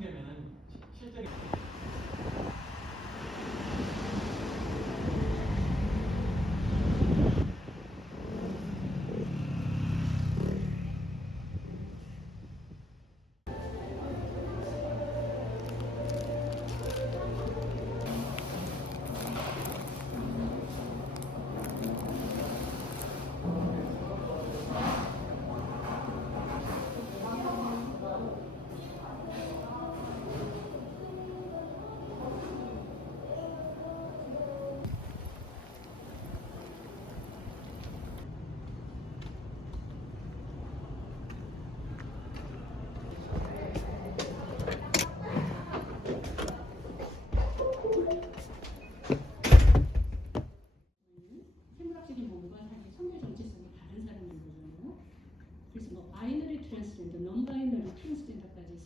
me a.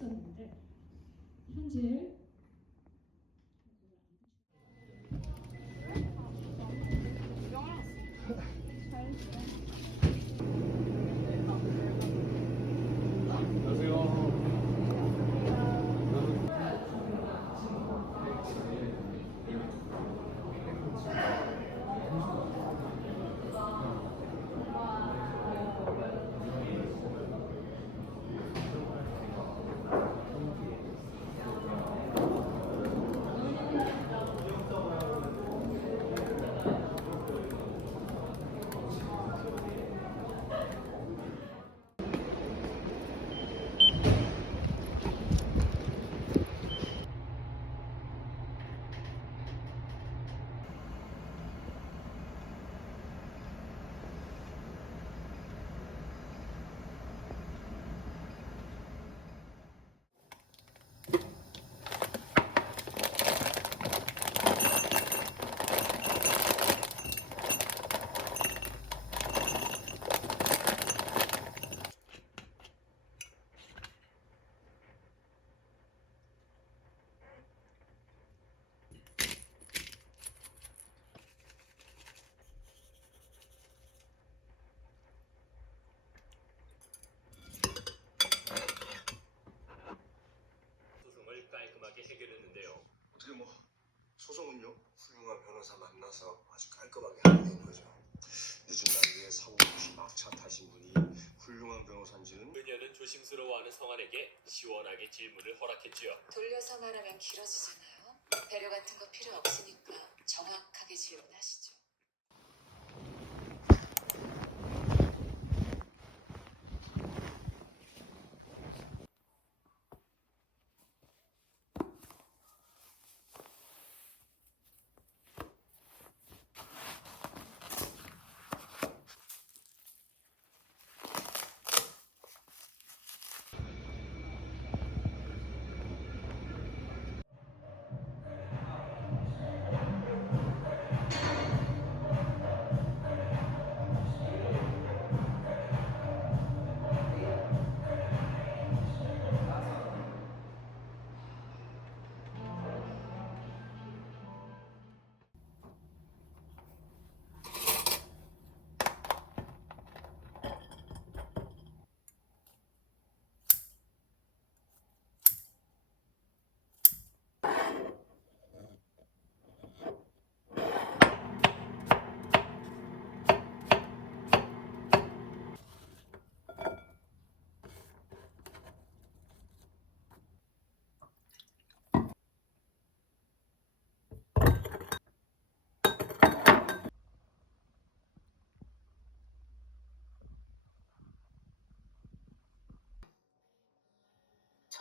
했었는데 현재 성환에게 시원하게 질문을 허락했지요. 돌려서 말하면 길어지잖아요. 배려 같은 거 필요 없으니까 정확하게 질문하시죠.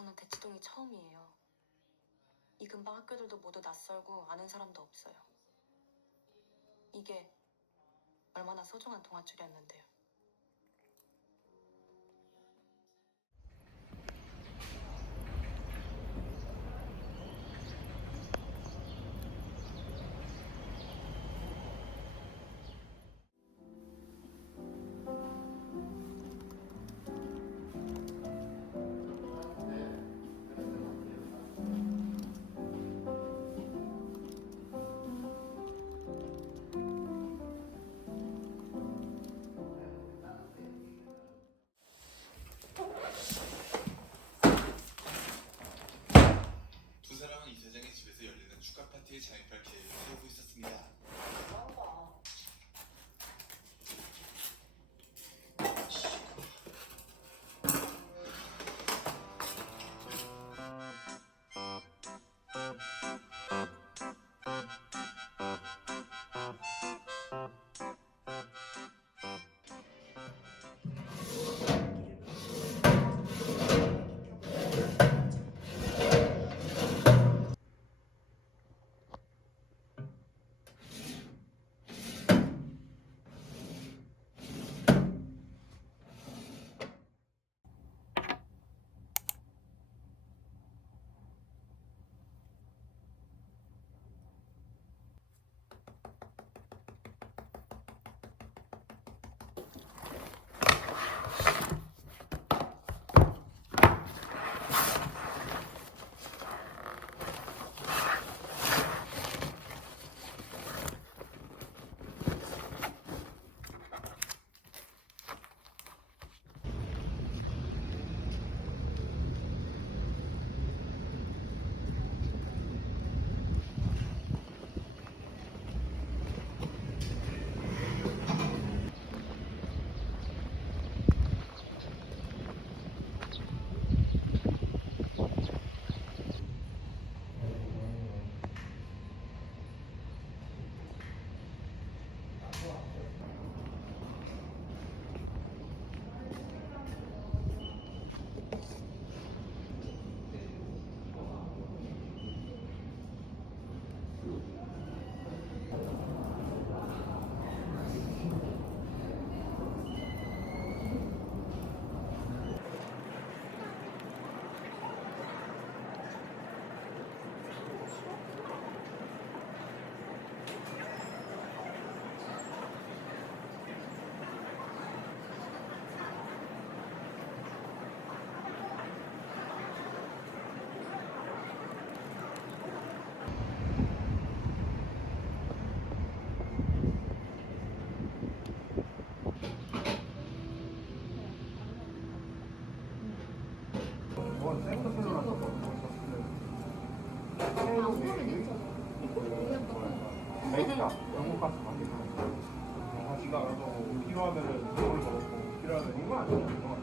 저는 대치동이 처음이에요. 이 근방 학교들도 모두 낯설고 아는 사람도 없어요. 이게 얼마나 소중한 동아줄이었는데요. 영어까지 많이 가지가 필요하면은 이걸 먹고 필요하면 이거 아니야.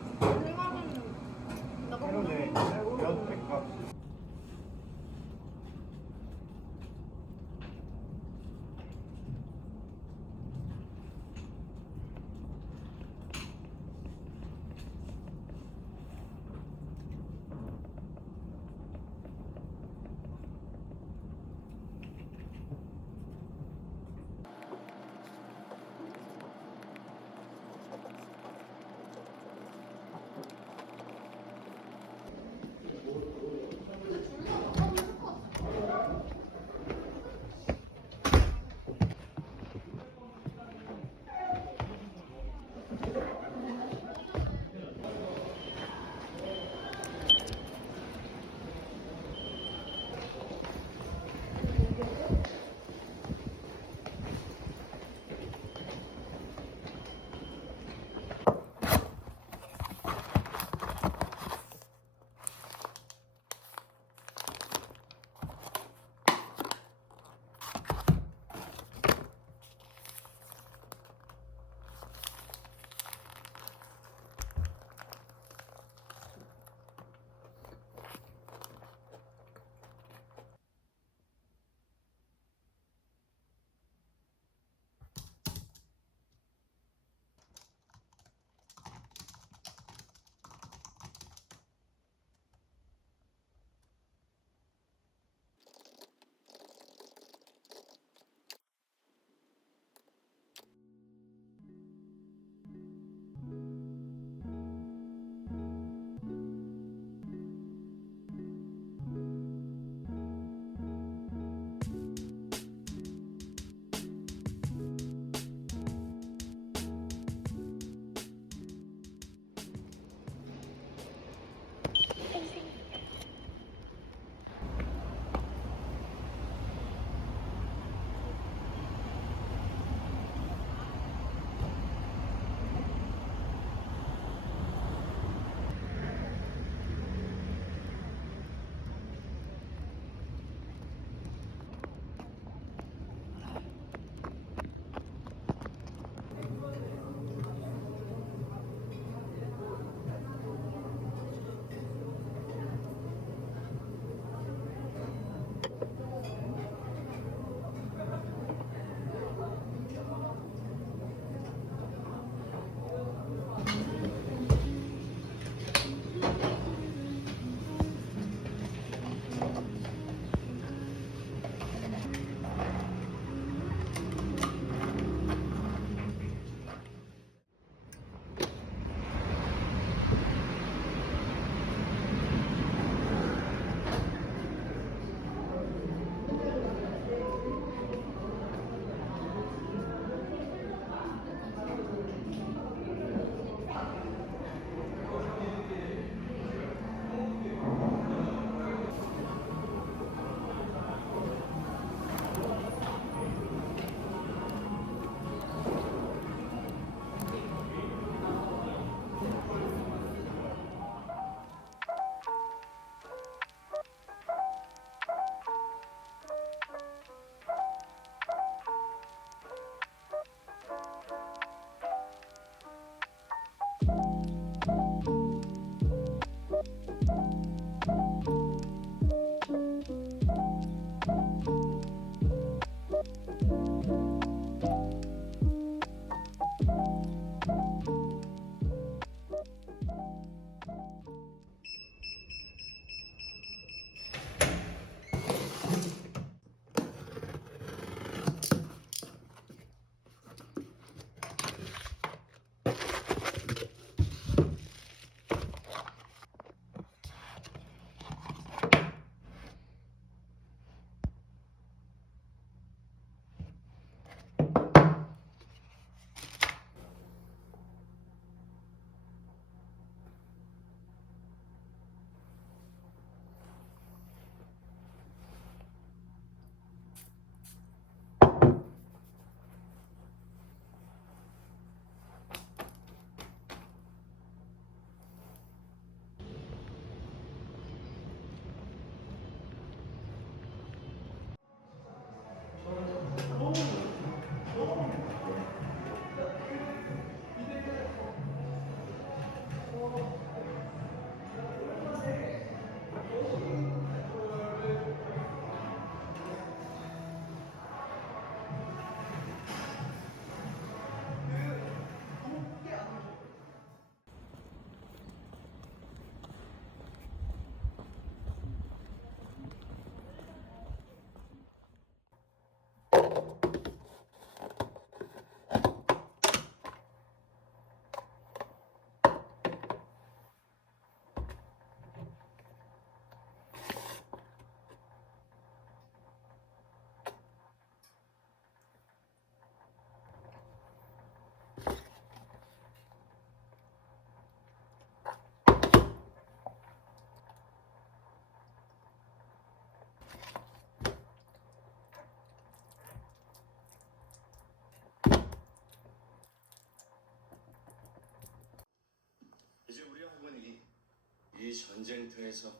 전쟁터에서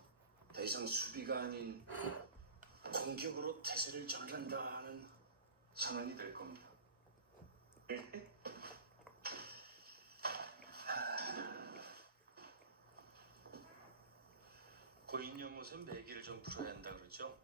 더 이상 수비가 아닌 공격으로 태세를 전환한다는 상황이 될 겁니다. 고인 연못은 매기를 좀 풀어야 한다 그러죠?